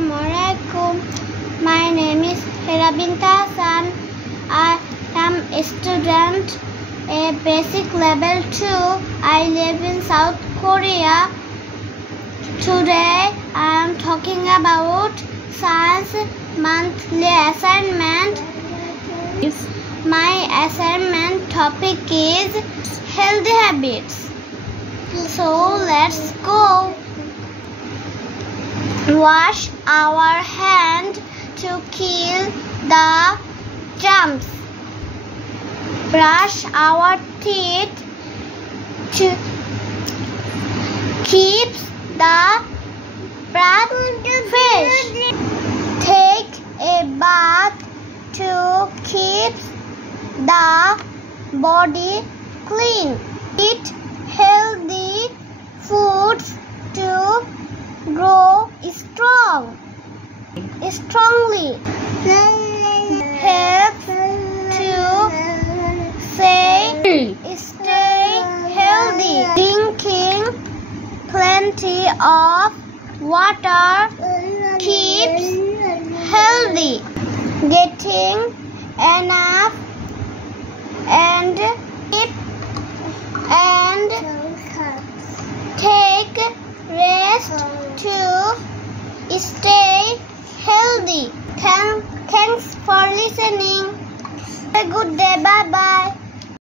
Assalamualaikum. My name is Hera Bint Hassan. I am a student at basic level 2. I live in South Korea. Today I am talking about science monthly assignment. My assignment topic is healthy habits. So let's go. Wash our hands to kill the germs. Brush our teeth to keep the breath fresh. Take a bath to keep the body clean. Eat healthy foods to grow strongly. Help to stay healthy. Drinking plenty of water keeps healthy. Getting enough and take rest to stay healthy. Thanks for listening. Have a good day. Bye bye.